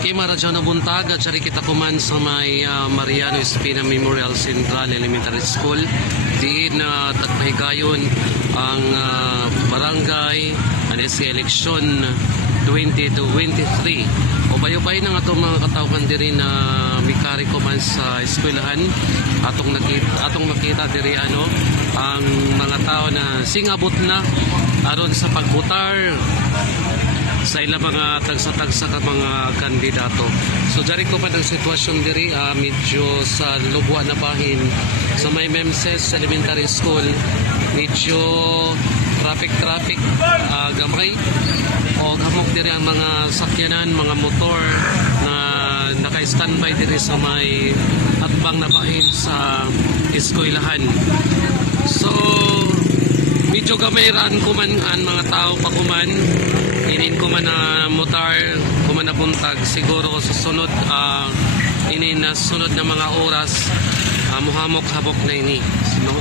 Okay, maradyo na buntag at sari kita kuman sa may Mariano Espina Memorial Central Elementary School. Diin na tagpahigayon ang barangay sa eleksyon 2023. O bayo-bayo na nga itong mga katawhan diri na mikari kuman sa eskwelahan. Atong makita diri ang mga tao na singabot na aron sa pagbutar sa ilang mga tagsa-tagsa ka mga kandidato. So dari ko pa ng sitwasyon diri medyo sa Lugwa na bahin sa may Memses Elementary School, medyo traffic gamay o hamok diri ang mga sakyanan, mga motor na naka-standby diri sa may atbang na bahin sa eskwelahan. So medyo gamay raan kuman ang mga tao pa kuman, inin kuman na motor kuman na buntag. Siguro sa sunod inin na sunod na mga oras muhamok-habok na ini, no?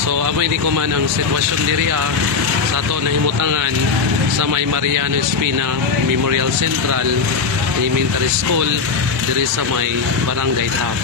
So amoy di kuman ang sitwasyon diri sa ato na himutangan sa may Mariano Espina Memorial Central Elementary School diri sa may Barangay Tap.